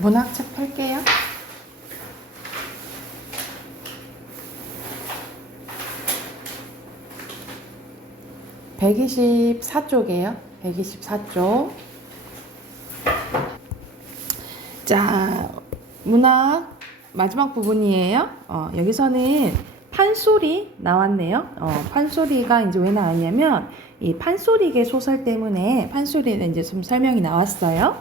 문학책 펼게요. 124쪽이에요. 124쪽. 자, 문학 마지막 부분이에요. 여기서는 판소리 나왔네요. 판소리가 이제 왜 나왔냐면 이 판소리계 소설 때문에 판소리는 이제 좀 설명이 나왔어요.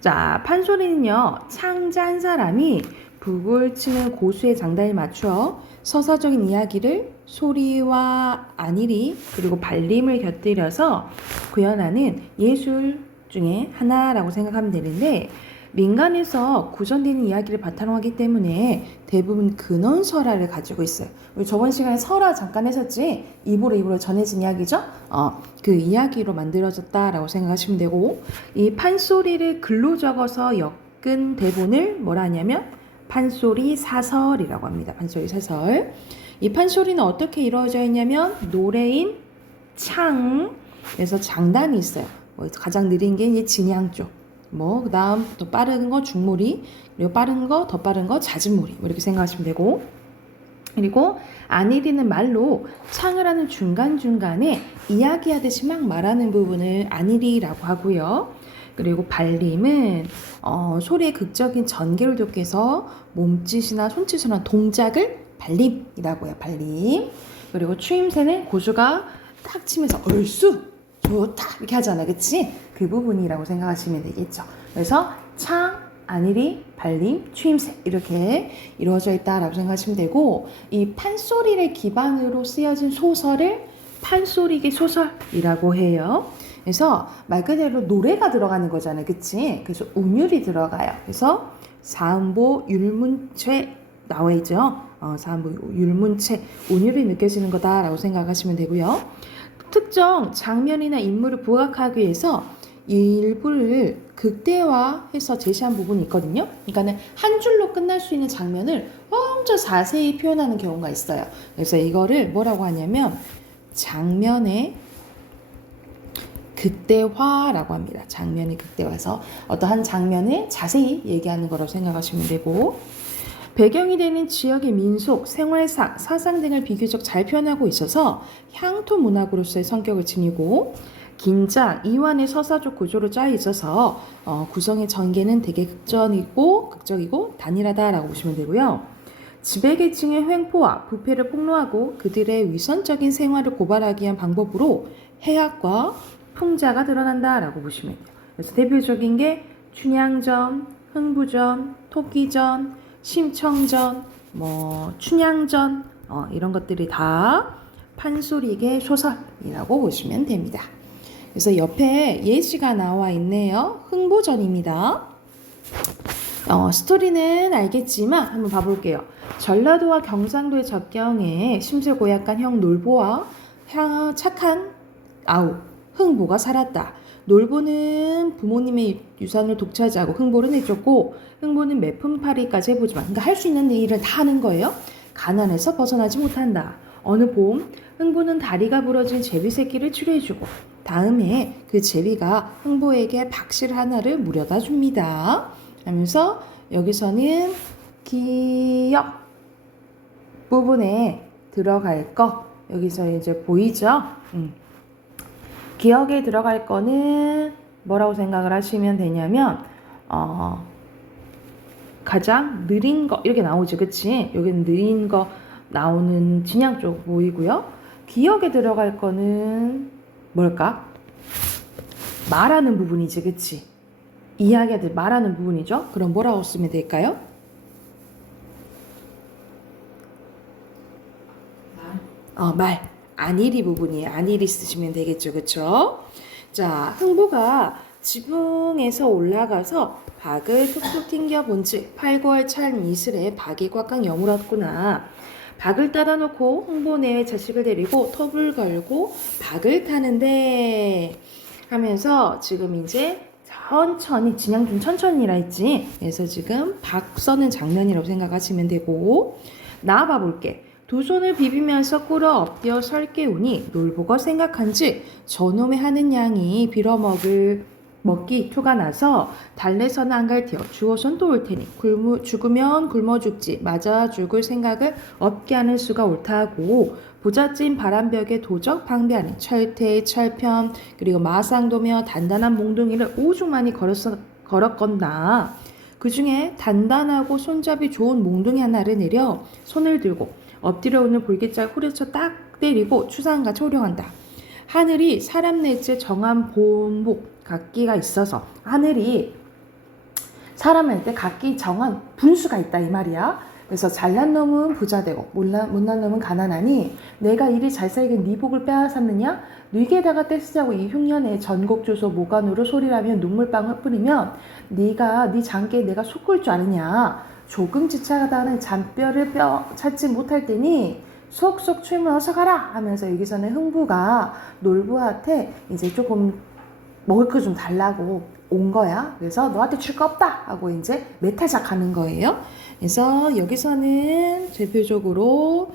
자, 판소리는요, 창자한 사람이 북을 치는 고수의 장단에 맞추어 서사적인 이야기를 소리와 안일이 그리고 발림을 곁들여서 구현하는 예술 중에 하나라고 생각하면 되는데, 민간에서 구전되는 이야기를 바탕으로 하기 때문에 대부분 근원설화를 가지고 있어요. 우리 저번 시간에 설화 잠깐 했었지? 입으로 전해진 이야기죠? 그 이야기로 만들어졌다라고 생각하시면 되고, 이 판소리를 글로 적어서 엮은 대본을 뭐라 하냐면 판소리 사설이라고 합니다. 판소리 사설. 이 판소리는 어떻게 이루어져 있냐면 노래인 창, 그래서 장단이 있어요. 가장 느린 게 이제 진양 쪽. 그 다음 더 빠른 거 중무리, 그리고 더 빠른 거 잦은무리, 이렇게 생각하시면 되고, 그리고 안일이는 말로 창을 하는 중간중간에 이야기하듯이 막 말하는 부분을 안일이라고 하고요. 그리고 발림은 소리의 극적인 전개를 돕기 위해서 몸짓이나 손짓이나 동작을 발림이라고 해요. 발림. 그리고 추임새는 고수가 탁 치면서 얼쑤 좋다 이렇게 하잖아, 그치? 그 부분이라고 생각하시면 되겠죠. 그래서 창, 안일이, 발림, 추임새 이렇게 이루어져 있다라고 생각하시면 되고, 이 판소리를 기반으로 쓰여진 소설을 판소리계 소설이라고 해요. 그래서 말 그대로 노래가 들어가는 거잖아요, 그치? 그래서 운율이 들어가요. 그래서 사음보 율문체 나와 있죠. 사음보 율문체 운율이 느껴지는 거다라고 생각하시면 되고요. 특정 장면이나 인물을 부각하기 위해서 일부를 극대화해서 제시한 부분이 있거든요. 그러니까는 한 줄로 끝날 수 있는 장면을 엄청 자세히 표현하는 경우가 있어요. 그래서 이거를 뭐라고 하냐면 장면의 극대화라고 합니다. 장면의 극대화해서 어떠한 장면을 자세히 얘기하는 거라고 생각하시면 되고, 배경이 되는 지역의 민속, 생활상, 사상 등을 비교적 잘 표현하고 있어서 향토 문학으로서의 성격을 지니고, 긴장, 이완의 서사적 구조로 짜여 있어서 구성의 전개는 되게 극적이고 단일하다라고 보시면 되고요. 지배계층의 횡포와 부패를 폭로하고 그들의 위선적인 생활을 고발하기 위한 방법으로 해학과 풍자가 드러난다라고 보시면 돼요. 그래서 대표적인 게 춘향전, 흥부전, 토끼전, 심청전, 춘향전 이런 것들이 다 판소리계 소설이라고 보시면 됩니다. 그래서 옆에 예시가 나와 있네요. 흥부전입니다. 스토리는 알겠지만 한번 봐볼게요. 전라도와 경상도의 접경에 심술 고약한 형 놀보와 착한 아우 흥보가 살았다. 놀보는 부모님의 유산을 독차지하고 흥보를 내줬고, 흥보는 매품팔이까지 해보지만, 그러니까 할 수 있는 일을 다 하는 거예요. 가난에서 벗어나지 못한다. 어느 봄 흥보는 다리가 부러진 제비 새끼를 치료해주고, 다음에 그 제비가 흥보에게 박실 하나를 물여다 줍니다. 하면서 여기서는 기역 부분에 들어갈 거 여기서 이제 보이죠? 기억에 들어갈 거는 뭐라고 생각을 하시면 되냐면 가장 느린 거 이렇게 나오지, 그치? 여기는 느린 거 나오는 진양 쪽 보이고요. 기억에 들어갈 거는 뭘까? 말하는 부분이지, 그치? 이야기들 말하는 부분이죠. 그럼 뭐라고 쓰면 될까요? 말. 안일이 부분이에요. 안일이 쓰시면 되겠죠. 그쵸? 자, 흥보가 지붕에서 올라가서 박을 툭툭 튕겨 본즉 8개월 찬 이슬에 박이 꽉꽉 여물었구나. 박을 따다 놓고 흥보 내에 자식을 데리고 톱을 걸고 박을 타는데 하면서 지금 이제 천천히 진양 좀 천천히라 했지. 그래서 지금 박 써는 장면이라고 생각하시면 되고, 나와봐 볼게. 두 손을 비비면서 꿇어 엎드려 설깨우니 놀보고 생각한즉 저놈의 하는 양이 빌어먹을 먹기 투가 나서 달래서는 안 갈테어 주어선 또 올 테니 죽으면 굶어 죽지 맞아 죽을 생각을 없게 하는 수가 옳다고 부잣집 바람벽에 도적 방비하는 철퇴 철편 그리고 마상도며 단단한 몽둥이를 오죽 많이 걸었건다. 그 중에 단단하고 손잡이 좋은 몽둥이 하나를 내려 손을 들고 엎드려 오는 볼기짝 후려쳐 딱 때리고 추상같이 호령한다. 하늘이 사람 넷째 정한 본복 각기가 있어서 하늘이 사람한테 각기 정한 분수가 있다 이 말이야. 그래서 잘난 놈은 부자 되고 못난 놈은 가난하니 내가 이리 잘 살긴 네 복을 빼앗았느냐? 뉘게다가 떼쓰자고 이 흉년에 전곡조소 모간으로 소리라며 눈물방울 뿌리면 네가 네 장기에 내가 속을 줄 아느냐? 조금 지체하다는 잔뼈를 찾지 못할 때니 속속 출문 어서 가라 하면서 여기서는 흥부가 놀부한테 이제 조금 먹을 거 좀 달라고 온 거야. 그래서 너한테 줄 거 없다 하고 이제 매타작하는 거예요. 그래서 여기서는 대표적으로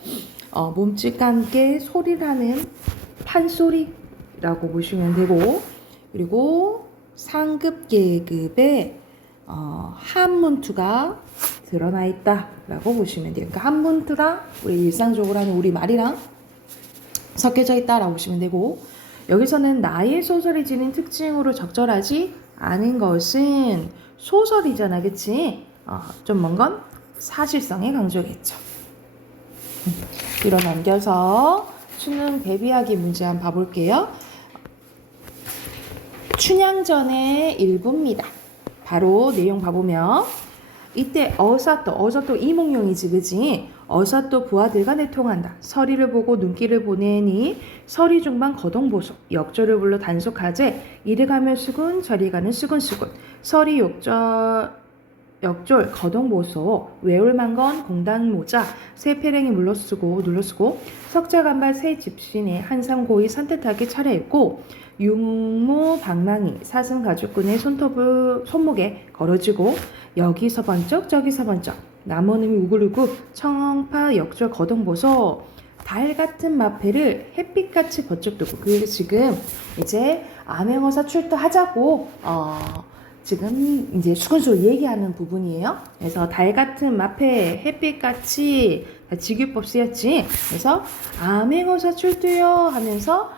몸짓과 함께 소리를 하는 판소리라고 보시면 되고, 그리고 상급 계급의 한문투가 드러나 있다라고 보시면 돼요. 그러니까 한문투가 우리 일상적으로 하는 우리 말이랑 섞여져 있다라고 보시면 되고, 여기서는 나의 소설이 지닌 특징으로 적절하지 않은 것은 소설이잖아, 그치? 좀 먼 건 사실성에 강조겠죠. 뒤로 넘겨서 수능 대비하기 문제 한번 봐볼게요. 춘향전의 일부입니다. 바로 내용 봐보면 이때 어사또 이몽룡이지 그지? 어사또 부하들과 내통한다. 서리를 보고 눈길을 보내니 서리 중반 거동보소. 역조를 불러 단속하재 이리 가면 수군 저리 가는 수군수군. 서리 역졸 거동보소. 외울만건 공당모자 세패랭이 눌러쓰고 석자간발 세 집신의 한삼고이 산뜻하게 차려입고 육모 방망이 사슴 가죽끈의 손목에 걸어지고 여기서 번쩍 저기서 번쩍 남원음이 우글우글 청파 역절 거동보소 달 같은 마패를 햇빛같이 번쩍 두고 그게 지금 이제 암행어사 출두하자고 지금 이제 수근수 얘기하는 부분이에요. 그래서 달 같은 마패 햇빛같이 직유법 쓰였지. 그래서 암행어사 출두요 하면서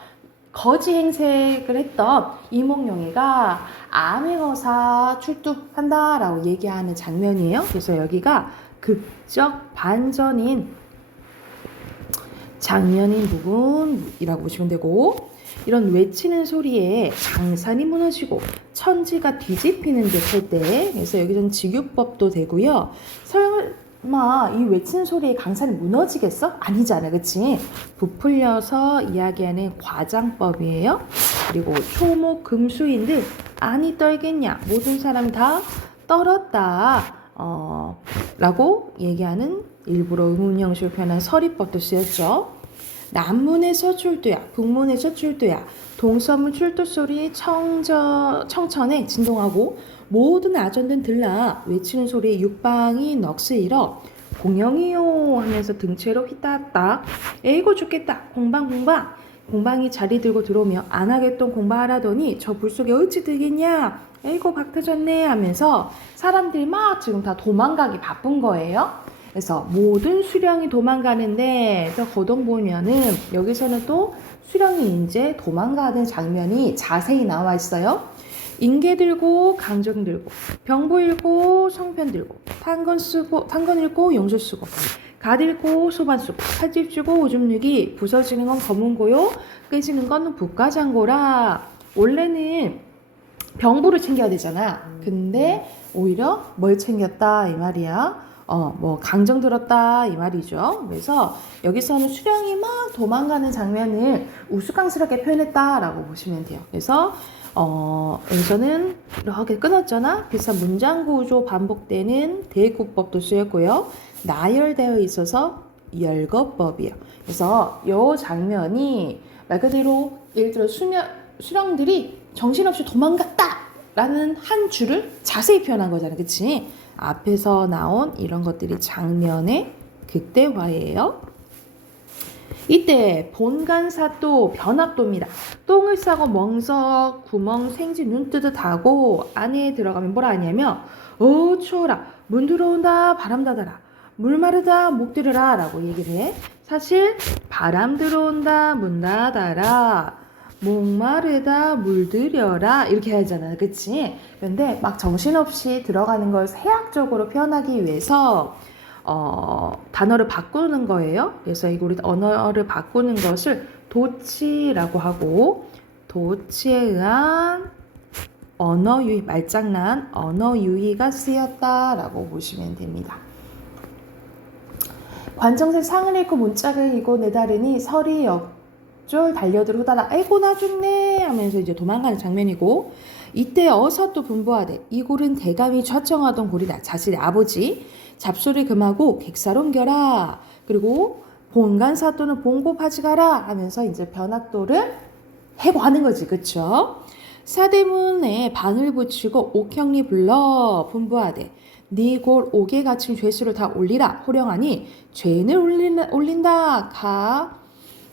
거지 행색을 했던 이몽룡이가 암행어사 출두한다라고 얘기하는 장면이에요. 그래서 여기가 극적 반전인 장면인 부분이라고 보시면 되고, 이런 외치는 소리에 강산이 무너지고 천지가 뒤집히는 듯할 때, 그래서 여기서는 직유법도 되고요. 설마 이 외치는 소리에 강산이 무너지겠어? 아니잖아, 그치? 부풀려서 이야기하는 과장법이에요. 그리고 초목 금수인들 아니 떨겠냐? 모든 사람 다 떨었다. 라고 얘기하는 일부러 의문형식을 표현한 서리법도 쓰였죠. 남문에서 출두야, 북문에서 출두야, 동서문 출두 소리 청천에 진동하고 모든 아전들 들라 외치는 소리에 육방이 넋을 공영이요 하면서 등채로 휘따았다. 에이고 죽겠다. 공방이 자리 들고 들어오며 안 하겠던 공방하라더니 저 불 속에 어찌 들겠냐. 에이고 박 터졌네 하면서 사람들이 막 지금 다 도망가기 바쁜 거예요. 그래서 모든 수령이 도망가는데 또 거동 보면은 여기서는 또 수령이 이제 도망가는 장면이 자세히 나와 있어요. 인계 들고 강정 들고 병보 읽고 성편 들고 탄건 읽고 용수 쓰고 가 들고 소반 쓰고 칼집 주고 오줌 누기 부서지는 건 검은고요 깨지는 건 북가장고라. 원래는 병보를 챙겨야 되잖아. 근데 오히려 뭘 챙겼다 이 말이야. 강정 들었다 이 말이죠. 그래서 여기서는 수령이 막 도망가는 장면을 우스꽝스럽게 표현했다라고 보시면 돼요. 그래서 여기서는 이렇게 끊었잖아. 그래서 문장 구조 반복되는 대구법도 쓰였고요. 나열되어 있어서 열거법이에요. 그래서 이 장면이 말 그대로 예를 들어 수령들이 정신없이 도망갔다라는 한 줄을 자세히 표현한 거잖아, 그치? 앞에서 나온 이런 것들이 장면의 극대화예요. 이때 본간사또 변학도입니다. 똥을 싸고 멍석, 구멍, 생지, 눈 뜨듯하고 안에 들어가면 뭐라 하냐면 추워라, 문 들어온다, 바람 닫아라, 물 마르다, 목 들여라 라고 얘기를 해. 사실 바람 들어온다, 문 닫아라, 목 마르다, 물 들여라 이렇게 하잖아, 그치? 그런데 막 정신없이 들어가는 걸 해학적으로 표현하기 위해서 단어를 바꾸는 거예요. 그래서 우리 언어를 바꾸는 것을 도치라고 하고, 도치에 의한 언어 유희, 말장난, 언어 유희가 쓰였다라고 보시면 됩니다. 관정색 상을 읽고 문짝을 읽고 내다르니 설이 역졸 달려들어 후다라 아이고 나 죽네 하면서 이제 도망가는 장면이고, 이때 어서 또 분부하되 이 골은 대감이 좌청하던 골이다. 자신의 아버지 잡소리 금하고 객사로 옮겨라. 그리고 본간사또는 봉고파지 가라 하면서 이제 변학도를 해고하는 거지, 그쵸? 사대문에 방을 붙이고 옥형리 불러 분부하되 네 골 옥에 갇힌 죄수를 다 올리라. 호령하니 죄인을 올린다.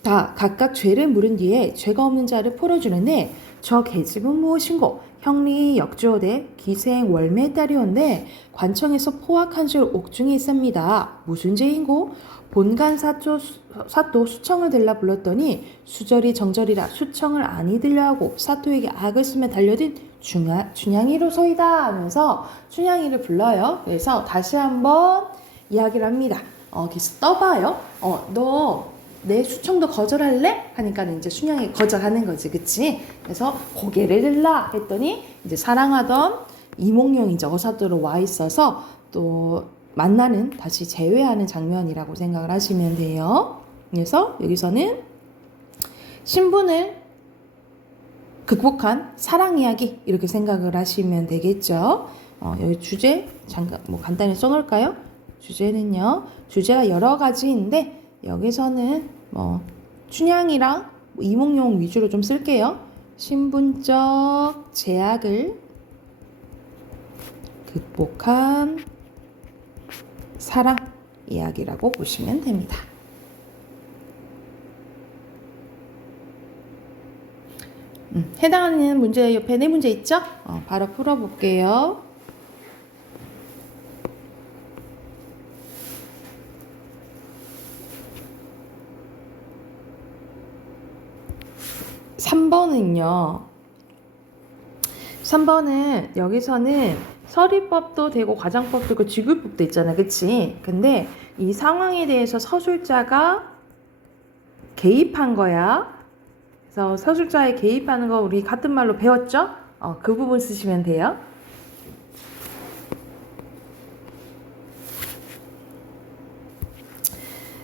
각각 죄를 물은 뒤에 죄가 없는 자를 풀어주는데 저 계집은 무엇인고? 형리 역주어대 기생 월매 딸이온데 관청에서 포악한 줄 옥중에 있습니다. 무슨 죄인고? 본간 사또 수청을 들라 불렀더니 수절이 정절이라 수청을 아니 들려 하고 사또에게 악을 쓰며 달려든 춘향이로소이다 하면서 춘향이를 불러요. 그래서 다시 한번 이야기를 합니다. 그래서 떠봐요. 너 내 수청도 거절할래? 하니까 이제 춘향이 거절하는 거지, 그치? 그래서 고개를 들라 했더니 이제 사랑하던 이몽룡이 어사또로 와 있어서 또 만나는, 다시 재회하는 장면이라고 생각을 하시면 돼요. 그래서 여기서는 신분을 극복한 사랑 이야기 이렇게 생각을 하시면 되겠죠. 여기 주제 잠깐 간단히 써놓을까요? 주제는요, 주제가 여러 가지인데 여기서는 춘향이랑 이몽룡 위주로 좀 쓸게요. 신분적 제약을 극복한 사랑 이야기라고 보시면 됩니다. 해당하는 문제 옆에 네 문제 있죠? 바로 풀어볼게요. 3번은 여기서는 서리법도 되고 과장법도 있고 직유법도 있잖아, 그치? 근데 이 상황에 대해서 서술자가 개입한 거야. 그래서 서술자에 개입하는 거 우리 같은 말로 배웠죠? 그 부분 쓰시면 돼요.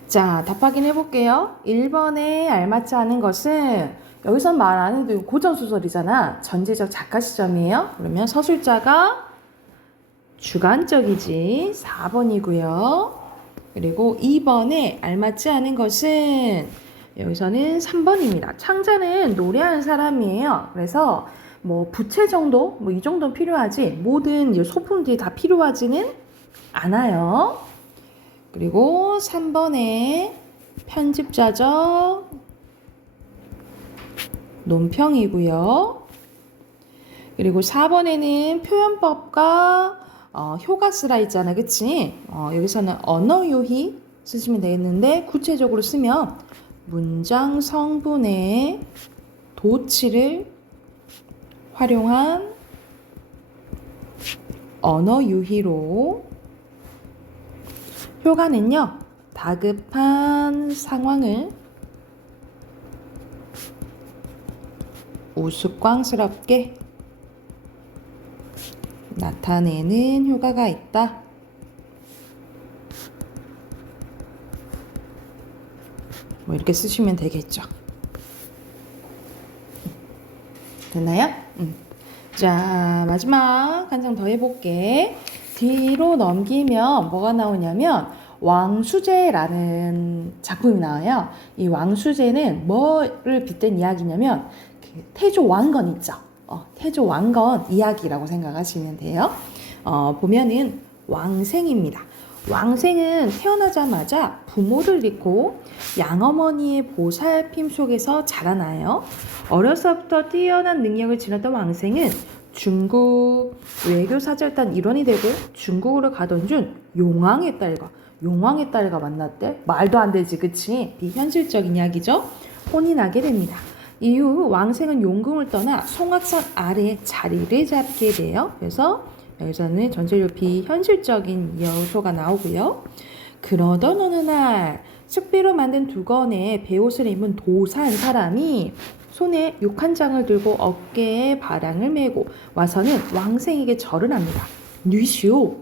자, 답 확인해 볼게요. 1번에 알맞지 않은 것은, 여기서 말 안 해도 고전소설이잖아. 전제적 작가 시점이에요. 그러면 서술자가 주관적이지. 4번이고요. 그리고 2번에 알맞지 않은 것은, 여기서는 3번입니다. 창자는 노래하는 사람이에요. 그래서 부채 정도, 이 정도는 필요하지, 모든 이제 소품들이 다 필요하지는 않아요. 그리고 3번에 편집자적 논평이고요. 그리고 4번에는 표현법과 효가 쓰라 있잖아, 그치? 여기서는 언어 유희 쓰시면 되겠는데, 구체적으로 쓰면 문장 성분의 도치를 활용한 언어 유희로, 효과는요, 다급한 상황을 우스꽝스럽게 나타내는 효과가 있다. 이렇게 쓰시면 되겠죠. 됐나요? 자, 마지막 한 장 더 해볼게. 뒤로 넘기면 뭐가 나오냐면 왕수제라는 작품이 나와요. 이 왕수제는 뭐를 빗댄 이야기냐면 태조 왕건 있죠. 태조 왕건 이야기라고 생각하시면 돼요. 보면은 왕생입니다. 왕생은 태어나자마자 부모를 잃고 양어머니의 보살핌 속에서 자라나요. 어려서부터 뛰어난 능력을 지녔던 왕생은 중국 외교사절단 일원이 되고 중국으로 가던 중 용왕의 딸과 만났대. 말도 안 되지, 그치? 비현실적인 이야기죠. 혼이 나게 됩니다. 이후 왕생은 용궁을 떠나 송악산 아래에 자리를 잡게 돼요. 그래서 여기서는 전체적으로 비현실적인 요소가 나오고요. 그러던 어느 날 쑥비로 만든 두건에 베옷을 입은 도사한 사람이 손에 육 한 장을 들고 어깨에 바랑을 메고 와서는 왕생에게 절을 합니다. 뉘시오,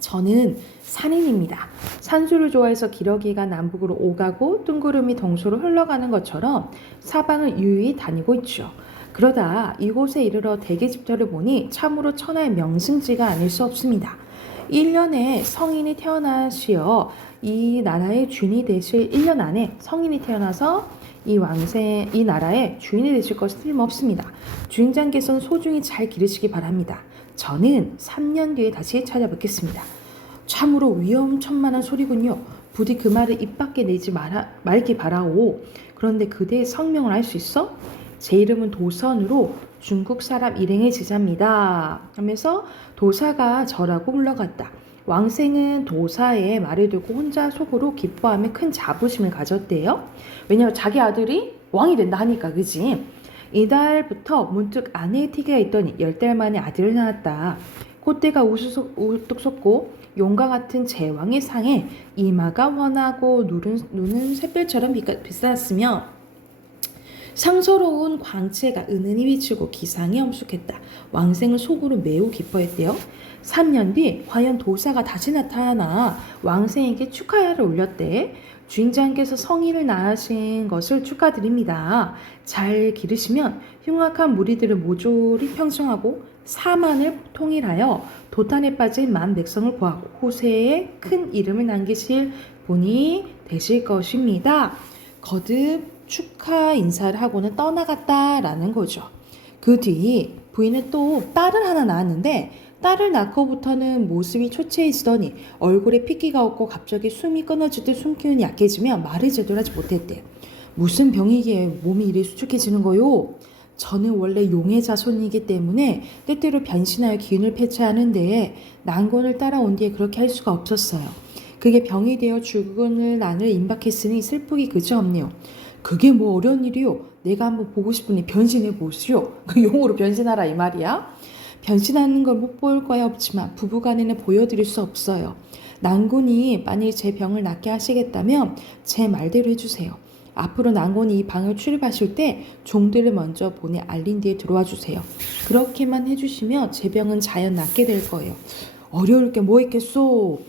저는 산인입니다. 산수를 좋아해서 기러기가 남북으로 오가고 뜬구름이 동서로 흘러가는 것처럼 사방을 유유히 다니고 있죠. 그러다 이곳에 이르러 대개집터를 보니 참으로 천하의 명승지가 아닐 수 없습니다. 1년에 성인이 태어나시어 이 나라의 주인이 되실 1년 안에 성인이 태어나서 이 나라의 주인이 되실 것은 틀림없습니다. 주인장께서는 소중히 잘 기르시기 바랍니다. 저는 3년 뒤에 다시 찾아뵙겠습니다. 참으로 위험천만한 소리군요. 부디 그 말을 입 밖에 내지 말기 바라오. 그런데 그대의 성명을 알 수 있어? 제 이름은 도선으로 중국 사람 일행의 제자입니다. 하면서 도사가 저라고 물러갔다. 왕생은 도사의 말을 듣고 혼자 속으로 기뻐하며 큰 자부심을 가졌대요. 왜냐하면 자기 아들이 왕이 된다 하니까, 그지? 이달부터 문득 아내의 티가 있더니 10달 만에 아들을 낳았다. 콧대가 우뚝 솟고 용과 같은 제왕의 상에 이마가 훤하고 눈은 샛별처럼 빛났으며 상서로운 광채가 은은히 비추고 기상이 엄숙했다. 왕생은 속으로 매우 기뻐했대요. 3년 뒤 과연 도사가 다시 나타나 왕생에게 축하야를 올렸대. 주인장께서 성인을 낳으신 것을 축하드립니다. 잘 기르시면 흉악한 무리들을 모조리 평정하고 사만을 통일하여 도탄에 빠진 만 백성을 구하고 후세에 큰 이름을 남기실 분이 되실 것입니다. 거듭 축하 인사를 하고는 떠나갔다라는 거죠. 그 뒤 부인은 또 딸을 하나 낳았는데 딸을 낳고부터는 모습이 초췌해지더니 얼굴에 핏기가 없고 갑자기 숨이 끊어지듯 숨기운이 약해지며 말을 제대로 하지 못했대. 무슨 병이기에 몸이 이리 수축해지는 거요? 저는 원래 용의 자손이기 때문에 때때로 변신하여 기운을 패치하는데 난곤을 따라온 뒤에 그렇게 할 수가 없었어요. 그게 병이 되어 죽을 난을 임박했으니 슬프기 그지없네요. 그게 뭐 어려운 일이요? 내가 한번 보고 싶으니 변신해 보시오. 그 용으로 변신하라 이 말이야. 변신하는 걸 못 볼 거야 없지만 부부간에는 보여드릴 수 없어요. 난곤이 만일 제 병을 낫게 하시겠다면 제 말대로 해주세요. 앞으로 난곤이 이 방을 출입하실 때 종들을 먼저 보내 알린 뒤에 들어와 주세요. 그렇게만 해주시면 제 병은 자연 낫게 될 거예요. 어려울 게 뭐 있겠소?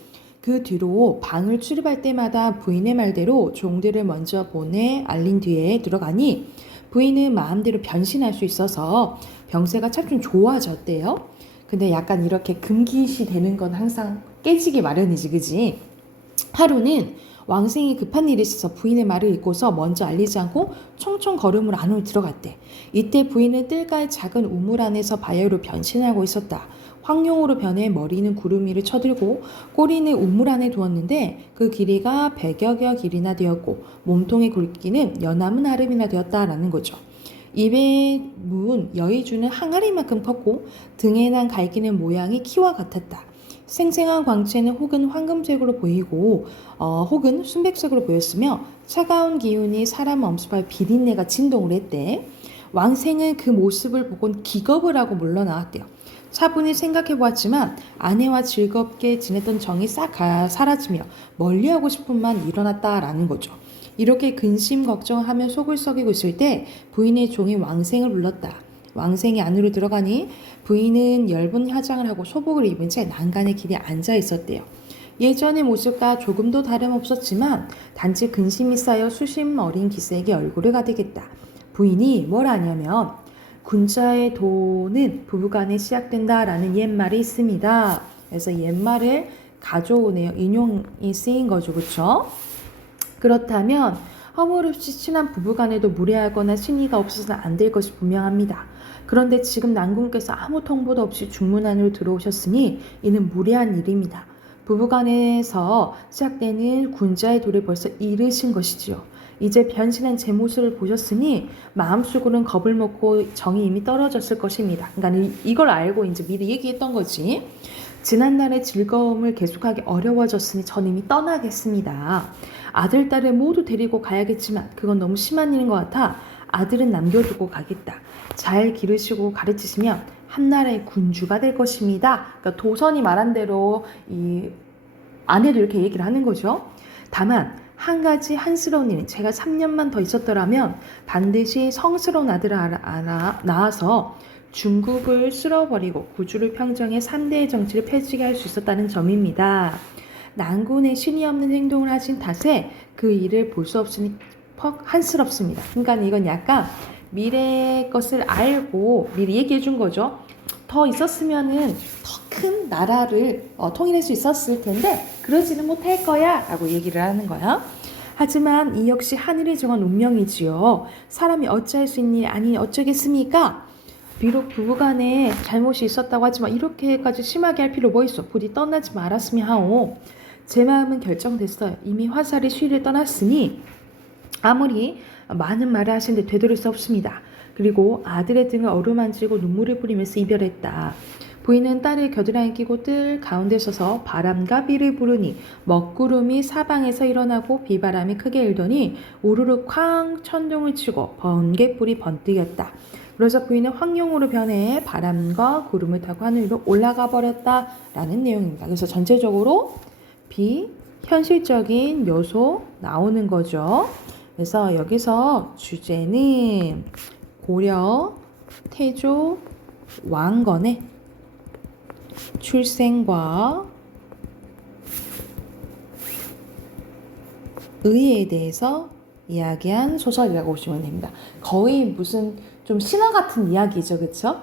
그 뒤로 방을 출입할 때마다 부인의 말대로 종들을 먼저 보내 알린 뒤에 들어가니 부인은 마음대로 변신할 수 있어서 병세가 참 좀 좋아졌대요. 근데 약간 이렇게 금기시 되는 건 항상 깨지기 마련이지, 그지? 하루는 왕생이 급한 일이 있어서 부인의 말을 잊고서 먼저 알리지 않고 총총 걸음으로 안으로 들어갔대. 이때 부인은 뜰가의 작은 우물 안에서 바야흐로 변신하고 있었다. 황룡으로 변해 머리는 구름 위를 쳐들고 꼬리는 우물 안에 두었는데 그 길이가 100여 길이나 되었고 몸통의 굵기는 연암은 아름이나 되었다라는 거죠. 입의 문 여의주는 항아리만큼 컸고 등에 난 갈기는 모양이 키와 같았다. 생생한 광채는 혹은 황금색으로 보이고 혹은 순백색으로 보였으며 차가운 기운이 사람 엄습할 비린내가 진동을 했대. 왕생은 그 모습을 보곤 기겁을 하고 물러나왔대요. 차분히 생각해보았지만 아내와 즐겁게 지냈던 정이 싹 사라지며 멀리하고 싶은 만 일어났다라는 거죠. 이렇게 근심 걱정하며 속을 썩이고 있을 때 부인의 종이 왕생을 불렀다. 왕생이 안으로 들어가니 부인은 엷은 화장을 하고 소복을 입은 채 난간의 길에 앉아 있었대요. 예전의 모습과 조금도 다름없었지만 단지 근심이 쌓여 수심 어린 기색이 얼굴을 가득했다. 부인이 뭘 하냐면 군자의 도는 부부간에 시작된다라는 옛말이 있습니다. 그래서 옛말을 가져오네요. 인용이 쓰인 거죠. 그렇죠? 그렇다면 허물없이 친한 부부간에도 무례하거나 신의가 없어서는 안 될 것이 분명합니다. 그런데 지금 난군께서 아무 통보도 없이 중문 안으로 들어오셨으니 이는 무례한 일입니다. 부부간에서 시작되는 군자의 도를 벌써 이르신 것이지요. 이제 변신한 제 모습을 보셨으니 마음속으로는 겁을 먹고 정이 이미 떨어졌을 것입니다. 그러니까 이걸 알고 이제 미리 얘기했던 거지. 지난날의 즐거움을 계속하기 어려워졌으니 전 이미 떠나겠습니다. 아들, 딸을 모두 데리고 가야겠지만 그건 너무 심한 일인 것 같아 아들은 남겨두고 가겠다. 잘 기르시고 가르치시면 한나라의 군주가 될 것입니다. 그러니까 도선이 말한 대로 이 아내도 이렇게 얘기를 하는 거죠. 다만 한 가지 한스러운 일은 제가 3년만 더 있었더라면 반드시 성스러운 아들을 낳아서 중국을 쓸어버리고 구주를 평정해 3대의 정치를 펼치게 할 수 있었다는 점입니다. 난군의 신이 없는 행동을 하신 탓에 그 일을 볼 수 없으니 퍽 한스럽습니다. 그러니까 이건 약간 미래의 것을 알고 미리 얘기해 준 거죠. 더 있었으면은 더 큰 나라를 통일할 수 있었을 텐데 그러지는 못할 거야 라고 얘기를 하는 거야. 하지만 이 역시 하늘이 정한 운명이지요. 사람이 어찌할 수 있니 아니 어쩌겠습니까? 비록 부부간에 잘못이 있었다고 하지만 이렇게까지 심하게 할 필요 뭐 있어. 부디 떠나지 말았으면 하오. 제 마음은 결정됐어요. 이미 화살이 쉬를 떠났으니 아무리 많은 말을 하시는데 되돌릴 수 없습니다. 그리고 아들의 등을 어루만지고 눈물을 뿌리면서 이별했다. 부인은 딸을 겨드랑이에 끼고 뜰 가운데 서서 바람과 비를 부르니 먹구름이 사방에서 일어나고 비바람이 크게 일더니 우르르 쾅 천둥을 치고 번개불이 번뜩였다. 그래서 부인은 황룡으로 변해 바람과 구름을 타고 하늘 위로 올라가 버렸다라는 내용입니다. 그래서 전체적으로 비현실적인 요소 나오는 거죠. 그래서 여기서 주제는 고려 태조 왕건의 출생과 의에 대해서 이야기한 소설이라고 보시면 됩니다. 거의 무슨 좀 신화 같은 이야기죠, 그렇죠?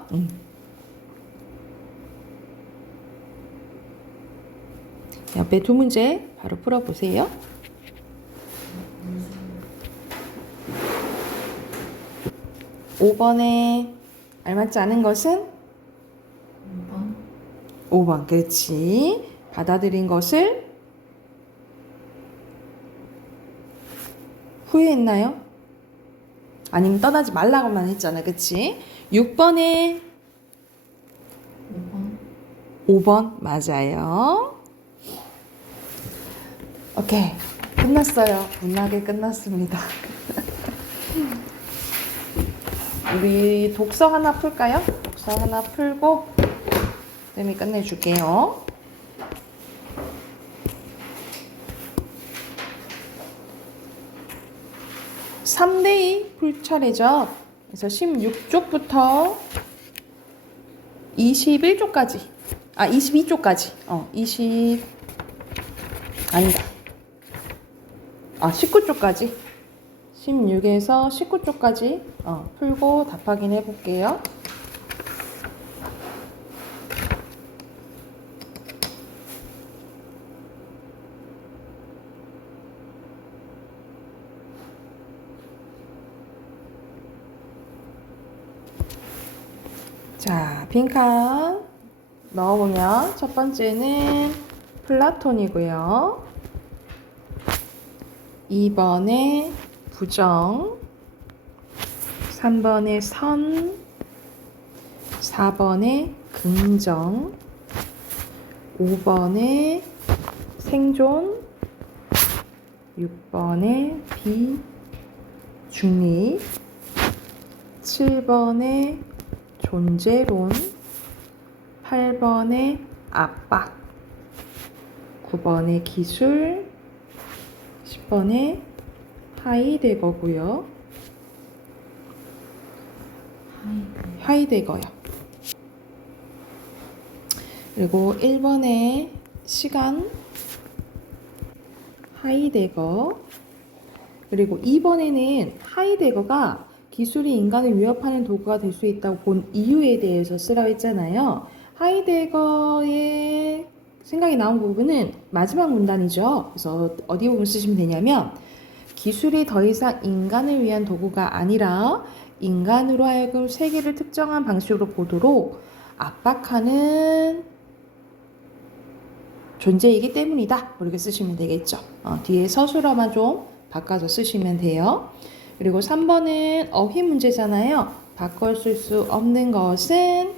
옆에 두 문제 바로 풀어보세요. 5번에 알맞지 않은 것은? 5번, 그렇지. 받아들인 것을 후회했나요? 아니면 떠나지 말라고만 했잖아, 그치? 6번에 5번 맞아요. 오케이, 끝났어요. 분하게 끝났습니다. 우리 독서 하나 풀까요? 독서 하나 풀고 쌤이 끝내줄게요. 3대2 풀 차례죠. 그래서 16쪽부터 21쪽까지 22쪽까지 19쪽까지 16에서 19쪽까지 풀고 답 확인해 볼게요. 자, 빈칸 넣어보면 첫 번째는 플라톤이고요. 2번에 부정, 3번에 선, 4번에 긍정, 5번에 생존, 6번에 비중립, 7번에 존재론, 8번에 압박, 9번에 기술, 10번에 하이데거고요. 하이데거요. 그리고 1번에 시간, 하이데거. 그리고 2번에는 하이데거가 기술이 인간을 위협하는 도구가 될 수 있다고 본 이유에 대해서 쓰라고 했잖아요. 하이데거의 생각이 나온 부분은 마지막 문단이죠. 그래서 어디 부분 쓰시면 되냐면 기술이 더 이상 인간을 위한 도구가 아니라 인간으로 하여금 세계를 특정한 방식으로 보도록 압박하는 존재이기 때문이다. 이렇게 쓰시면 되겠죠. 뒤에 서술어만 좀 바꿔서 쓰시면 돼요. 그리고 3번은 어휘 문제잖아요. 바꿔 쓸 수 없는 것은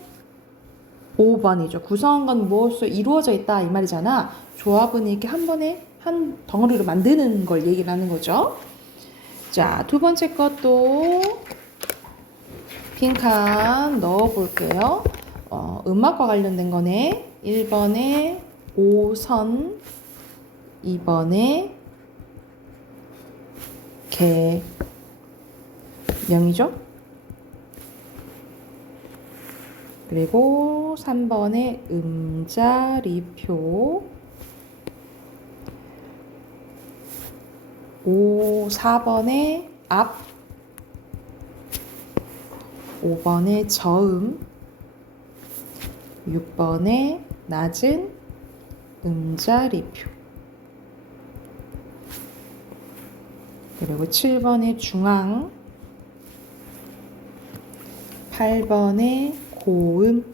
5번이죠. 구성한 건 무엇으로 이루어져 있다 이 말이잖아. 조합은 이렇게 한 번에 한 덩어리로 만드는 걸 얘기를 하는 거죠. 자, 두 번째 것도 빈칸 넣어 볼게요. 음악과 관련된 거네. 1번에 오선, 2번에 개명이죠. 그리고 3번에 음자리표, 4번에 앞, 5번에 저음, 6번에 낮은 음자리표, 그리고 7번에 중앙, 8번에 고음,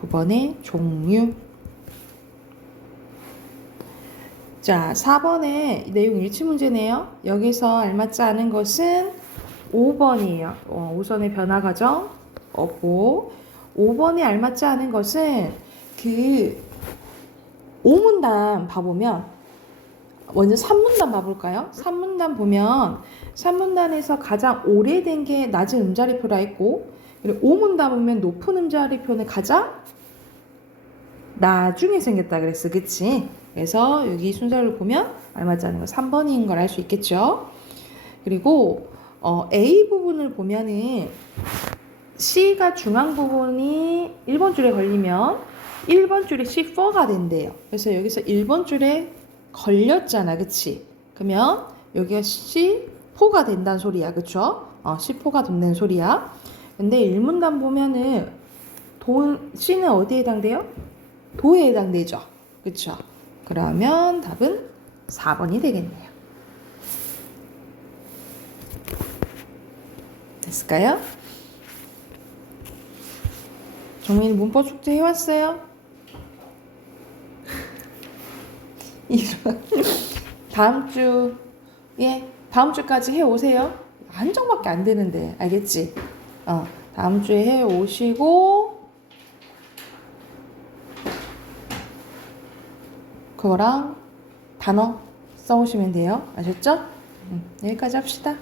9번에 종류. 자, 4번에 내용 일치 문제네요. 여기서 알맞지 않은 것은 5번이에요. 5선의 변화 과정 없고, 5번에 알맞지 않은 것은 그 5문단 봐보면, 먼저 3문단 봐볼까요? 3문단 보면 3문단에서 가장 오래된 게 낮은 음자리표라 했고, 그리고 5문단 보면 높은 음자리표는 가장 나중에 생겼다 그랬어. 그치? 그래서 여기 순서를 보면 알맞지 않은 건 3번인 걸 알 수 있겠죠. 그리고 A 부분을 보면은 C가 중앙 부분이 1번 줄에 걸리면 1번 줄에 C4가 된대요. 그래서 여기서 1번 줄에 걸렸잖아. 그치? 그러면 여기가 C4가 된다는 소리야. 그쵸? C4가 된다는 소리야. 근데 1문단 보면은 C는 어디에 해당돼요? 도에 해당되죠. 그쵸? 그러면 답은 4번이 되겠네요. 됐을까요? 정민이 문법 숙제 해왔어요? 다음 주까지 해오세요. 한정밖에 안 되는데, 알겠지? 다음 주에 해오시고, 그거랑 단어 써오시면 돼요. 아셨죠? 여기까지 합시다.